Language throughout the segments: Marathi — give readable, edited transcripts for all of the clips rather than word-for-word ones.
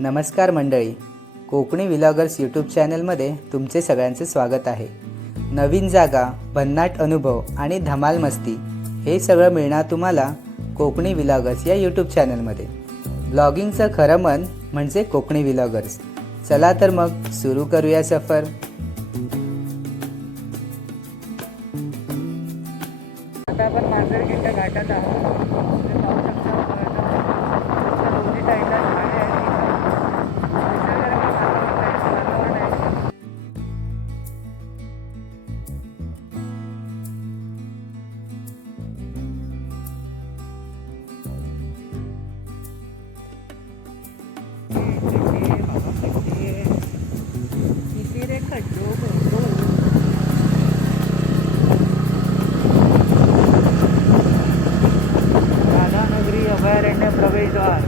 नमस्कार मंडळी, कोकणी व्लॉगर्स यूट्यूब चॅनलमध्ये तुमचे सगळ्यांचे स्वागत आहे. नवीन जागा, भन्नाट अनुभव आणि धमाल मस्ती हे सगळं मिळणार तुम्हाला कोकणी व्लॉगर्स या यूट्यूब चॅनलमध्ये. ब्लॉगिंगचं खरं मन म्हणजे कोकणी व्लॉगर्स. चला तर मग सुरू करूया सफर. आता आपण मांजरखेडच्या घाटात आहोत. राधानगरी अभयारण्य प्रवेशद्वार,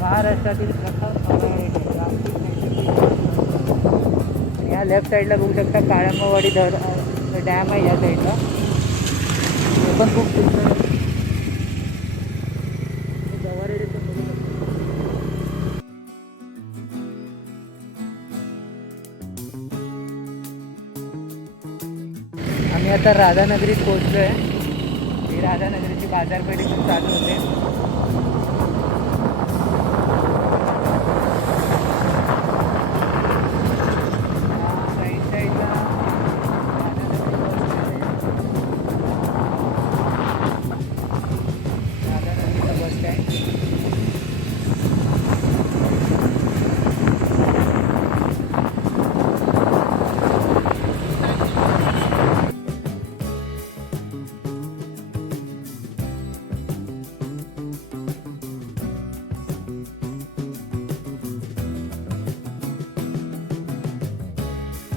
महाराष्ट्रातील प्रथम अभयारण्य. या लेफ्ट साईडला बघू शकता काळंबवाडी डॅम आहे. या साईडला ते पण खूप सुंदर. आम्ही आता राधानगरीत पोहोचलो आहे. ही राधानगरीची बाजारपेठ इथून चालू होते. राईट साईडला राधानगरीचं बस स्टँड.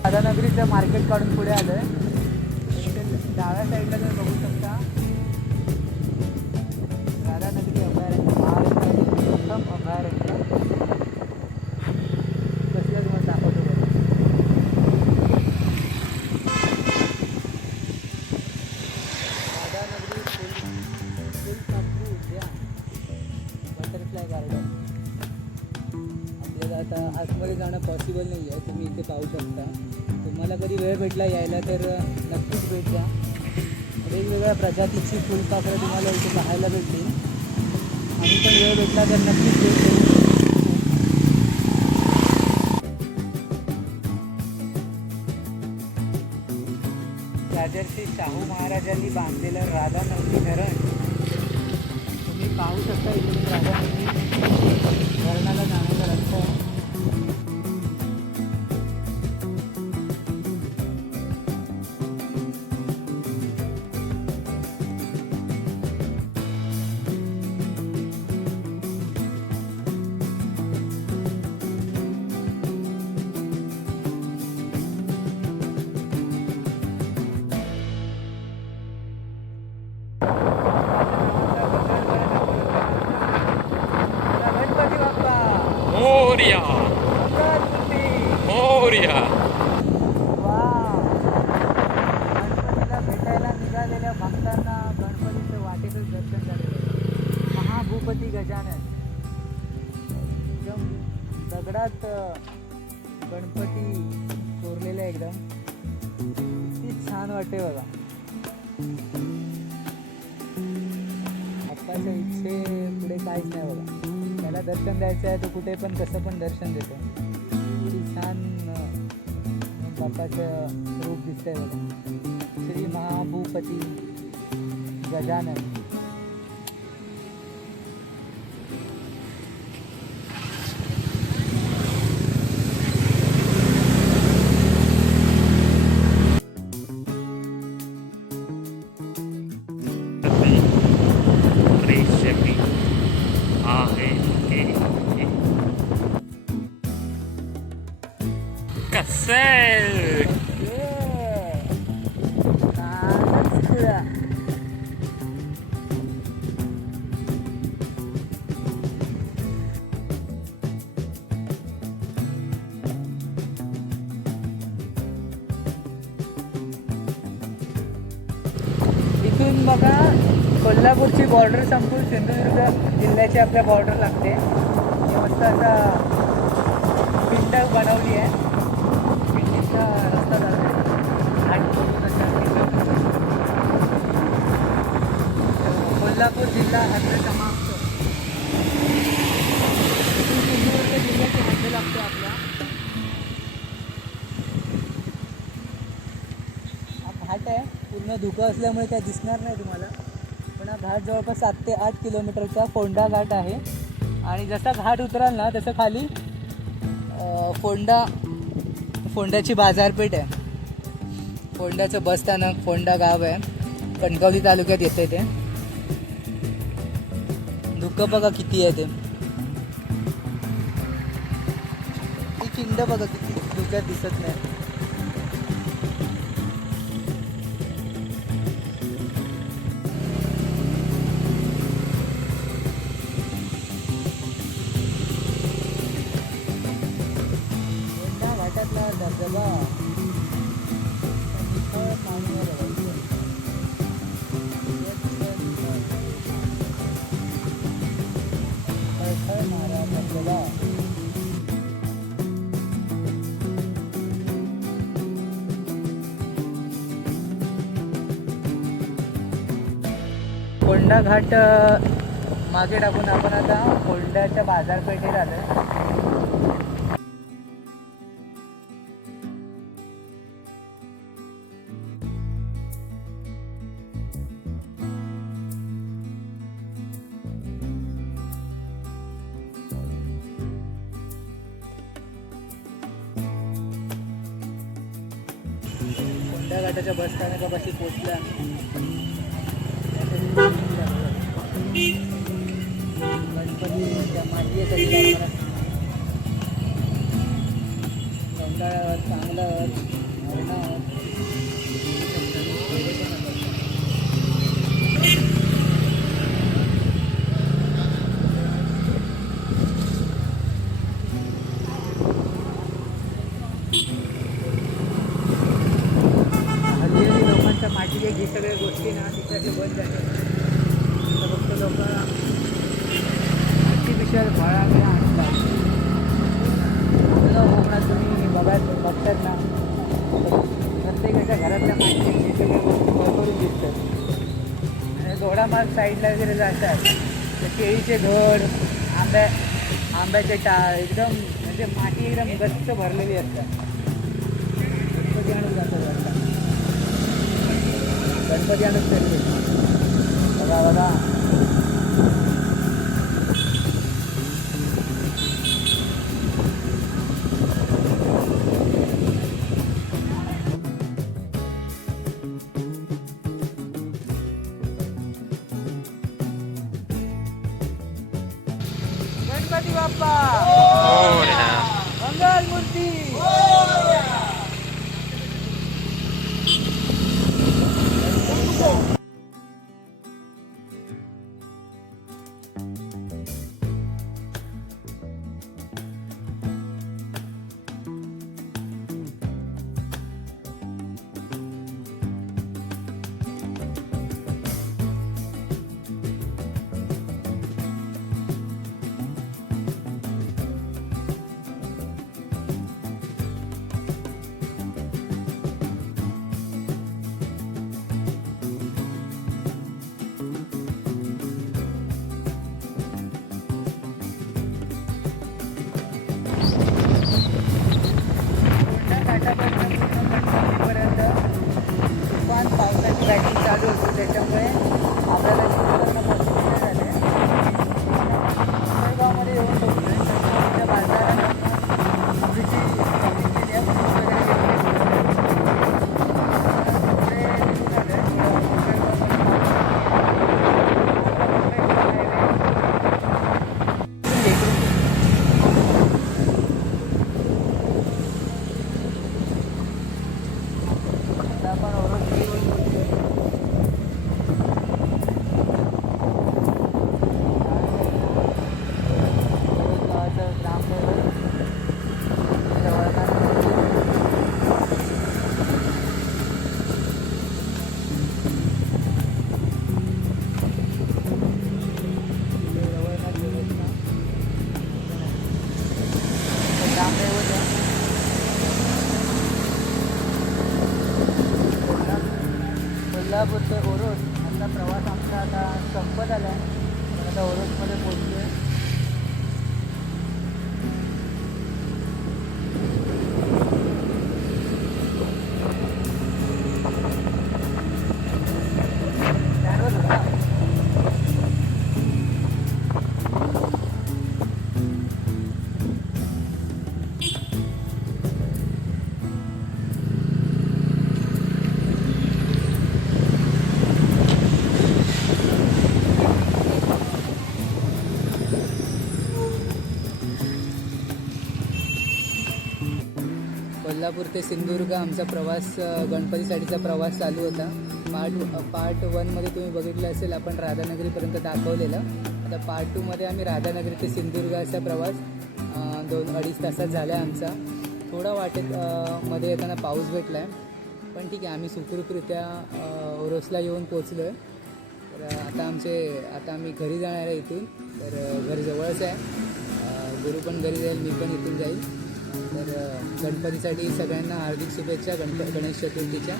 राधानगरीचं मार्केट काढून पुढे आलं आहे. डाव्या साईडला जर बघू शकता राधानगरी अभयारण्य, महाराष्ट्रातील प्रथम अभयारण्य. कसलं तुम्हाला दाखवतो बघा. राधानगरी फुलपाखरू उद्यान, बटरफ्लाय गार्डन. आपल्याला आता आतमध्ये जाणं पॉसिबल नाही आहे. तुम्ही इथे पाहू शकता. तुम्हाला कधी वेळ भेटला यायला तर नक्कीच भेट द्या. वेगवेगळ्या प्रजातीची फुलपाखरं तुम्हाला इथे पाहायला भेटतील. आम्ही पण वेळ भेटला तर नक्कीच भेट देऊ. राजर्षी शाहू महाराजांनी बांधलेलं राधानगरी धरण तुम्ही पाहू शकता. इकडून राधानगरी धरणाला जाण्याचा रस्ता आहे. मोरया मोरया. गणपतीला भेटायला निघालेल्या भक्तांना गणपतीचं वाटेतच दर्शन झालेलं. महाभूपती गजानन, एकदम दगडात गणपती कोरलेला एकदम. किती छान वाटते बघा. आत्ताच्या इच्छे पुढे काहीच नाही बघा. त्याला दर्शन द्यायचं आहे तो कुठे पण कसं पण दर्शन देतो. किती छान बाप्पाचं रूप दिसतंय बघा. श्री महाभूपती गजानन. इथून बघा कोल्हापूरची बॉर्डर संपून सिंधुदुर्ग जिल्ह्याची आपल्या बॉर्डर लागते. मस्त असा पिंड बनवली आहे. पिंडीचा रस्ता झाला आहे. घाट करून अशा पिंड. कोल्हापूर जिल्हा हद्द समाप्त. इथून सिंधुदुर्ग जिल्ह्याची हद्द लागते आपल्या. हा घाट आहे. पूर्ण धुकं असल्यामुळे काय दिसणार नाही तुम्हाला. पण हा घाट जवळपास 7 ते 8 किलोमीटरचा फोंडा घाट आहे. आणि जसा घाट उतराल ना तसं खाली फोंड्याची बाजारपेठ आहे. फोंड्याचं बसस्थानक फोंडा गाव आहे. कणकवली तालुक्यात येते ते. धुकं बघा किती आहे ते. ती चिंड बघा किती धुक्यात दिसत नाही. घाटातला धबधबा पाणीवर मारा धबधबा. फोंडा घाट मागे टाकून आपण आता फोंड्याच्या बाजारपेठेत आलो. फोंडा घाटाच्या बस स्थानकापाशी पोचलो आम्ही. गणपतीच्या मांडी आहे रंगाळावर चांगलं लोकांच्या माटी हे सगळ्या गोष्टी ना तिथे बंद झाल्या. फक्त लोक आर्टिफिशियल फळांना आणतात. कोकणात तुम्ही बघतात ना प्रत्येकाच्या घरातल्या माती हे सगळ्या गोष्टी भरभरून दिसतात. आणि दोडामार्ग साईडला वगैरे जातात तर केळीचे घड आंब्याचे टाळ एकदम म्हणजे माती एकदम गच्च भरलेली असतात. गणपती आणून जातात गणपती आणून फिरले बघा बघा. गणपती बाप्पा मंगल मूर्ती. आता ओरोसमध्ये पोहोचलोय. कोल्हापूर ते सिंधुदुर्ग आमचा प्रवास गणपतीसाठीचा प्रवास चालू होता. पार्ट 1मध्ये तुम्ही बघितलं असेल आपण राधानगरीपर्यंत दाखवलेलं. आता पार्ट 2मध्ये आम्ही राधानगरी ते सिंधुदुर्गाचा प्रवास 2-2.5 तासात झाला आहे आमचा. थोडा वाटेत मध्ये येताना पाऊस भेटला आहे, पण ठीक आहे, आम्ही सुखरूपरित्या ओरोसला येऊन पोचलो आहे. तर आता आम्ही घरी जाणार आहे इथून. तर घर जवळच आहे. गुरु पण घरी जाईल, मी पण इथून जाईल. तर गणपतीसाठी सगळ्यांना हार्दिक शुभेच्छा गणेश चतुर्थीच्या.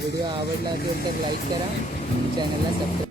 व्हिडिओ आवडला असेल तर लाईक करा, चॅनलला सबस्क्राईब